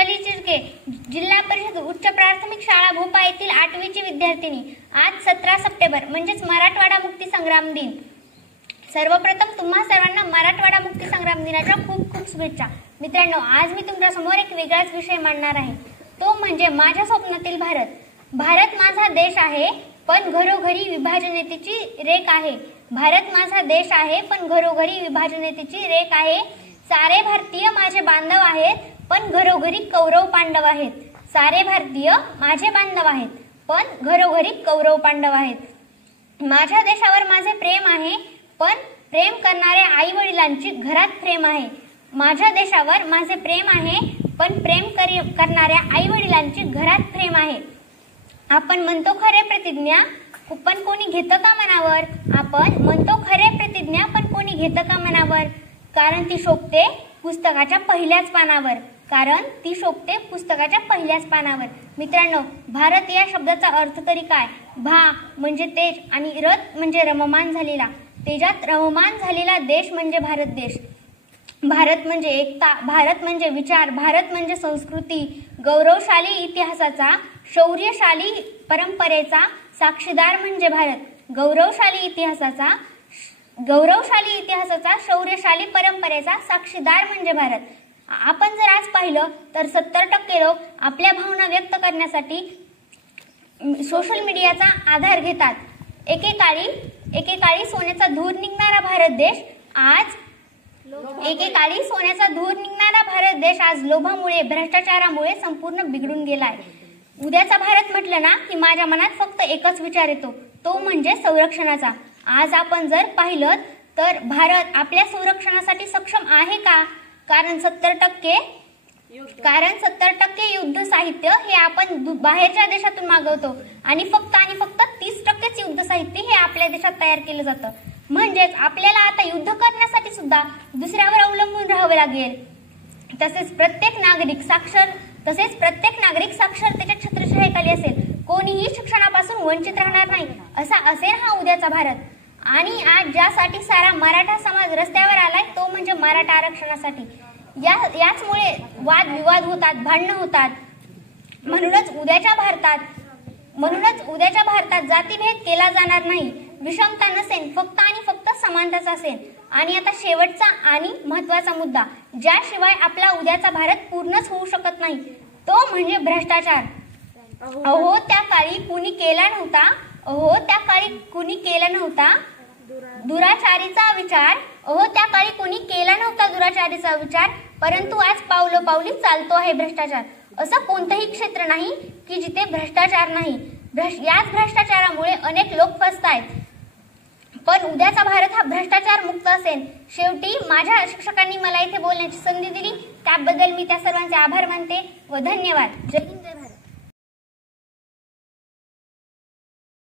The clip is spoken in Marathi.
ललित चिरके, जिल्हा परिषद उच्च प्राथमिक शाळा भोपाळ येथील 8वीची विद्यार्थिनी। आज 17 सप्टेंबर म्हणजेच मराठवाडा मुक्ती संग्राम दिन। सर्वप्रथम तुम्हा सर्वांना मराठवाडा मुक्ती संग्राम दिनाच्या खूप खूप शुभेच्छा। मित्रांनो, आज मी तुमच्या समोर एक वेगळाच विषय मांडणार आहे, तो म्हणजे माझ्या स्वप्नातील भारत। भारत माझा देश आहे, पण घरोघरी विभाजनेची रेख आहे। भारत माझा देश आहे, पण घरोघरी विभाजनेची रेख आहे। सारे भारतीय माझे बांधव आहेत, पण घरोघरी कौरव पांडव आहेत। सारे भारतीय माझे बांधव आहेत, पण घरोघरी कौरव पांडव आहेत। माझ्या देशावर माझे प्रेम आहे, पण प्रेम करणाऱ्या आई वडिलांची घरात प्रेम आहे। माझ्या देशावर माझे प्रेम आहे, पण प्रेम करणाऱ्या आई वडिलांची घरात प्रेम आहे। आपण म्हणतो खरे प्रतिज्ञा, पण कोणी घेतं का मनावर? आपण म्हणतो खरे प्रतिज्ञा, पण कोणी घेतं का मनावर? कारण ती शोभते पुस्तकाच्या पहिल्याच पानावर। कारण ती शोभते पुस्तकाच्या पहिल्याच पानावर। मित्रांनो, भारत या शब्दाचा अर्थ तरी काय? भा म्हणजे तेज आणि रथ म्हणजे रममान झालेला। तेजात रममान झालेला देश म्हणजे भारत देश। भारत म्हणजे एकता, भारत म्हणजे विचार, भारत म्हणजे संस्कृती, गौरवशाली इतिहासाचा, शौर्यशाली परंपरेचा साक्षीदार म्हणजे भारत। गौरवशाली इतिहासाचा, शौर्यशाली परंपरेचा साक्षीदार म्हणजे भारत। आपण जर आज पाहिलं तर 70% लोक आपल्या भावना व्यक्त करण्यासाठी सोशल मीडियाचा आधार घेतात। एकेकाळी सोन्याचा धूर निघणारा भारत देश आज लोभामुळे, भ्रष्टाचारामुळे संपूर्ण बिघडून गेलाय। उद्याचा भारत म्हटलं ना की माझ्या मनात फक्त एकच विचार येतो, तो म्हणजे संरक्षणाचा। आज आपण जर पाहिलं तर भारत आपल्या संरक्षणासाठी सक्षम आहे का? कारण 70% युद्ध साहित्य हे आपण बाहेरच्या देशातून मागवतो आणि फक्त 30% युद्ध साहित्य हे आपल्या देशात तयार केलं जातं। म्हणजेच आपल्याला आता युद्ध करण्यासाठी सुद्धा दुसऱ्यावर अवलंबून राहावं लागेल। तसेच प्रत्येक नागरिक साक्षरतेच्या छत्रछायेखाली असेल, कोणीही शिक्षणापासून वंचित राहणार नाही, असा असेल हा उद्याचा भारत। आणि आज ज्यासाठी सारा मराठा समाज रस्त्यावर आलाय तो म्हणजे मराठा आरक्षणासाठी। याचमुळे वादविवाद होतात, भांडणं होतात। म्हणूनच उद्याच्या भारतात जातीभेद केला जाणार नाही, विषमता नसेल, फक्त आणि फक्त समानताच असेल। आणि आता शेवटचा आणि महत्वाचा मुद्दा, ज्याशिवाय आपला उद्याचा भारत पूर्णच होऊ शकत नाही, तो म्हणजे भ्रष्टाचार। अहो त्या काळी कुणी केला नव्हता दुराचारीचा विचार, परंतु आज पावलोपावली चालतो आहे भ्रष्टाचार। असं कोणतंही क्षेत्र नाही की जिथे भ्रष्टाचार नाही। याच भ्रष्टाचारामुळे अनेक लोक फसतायत। पण उद्याचा भारत हा भ्रष्टाचार मुक्त असेल। शेवटी माझ्या शिक्षकांनी मला इथे बोलण्याची संधी दिली, त्याबद्दल मी त्या सर्वांचे आभार मानते व धन्यवाद। जय हिंद।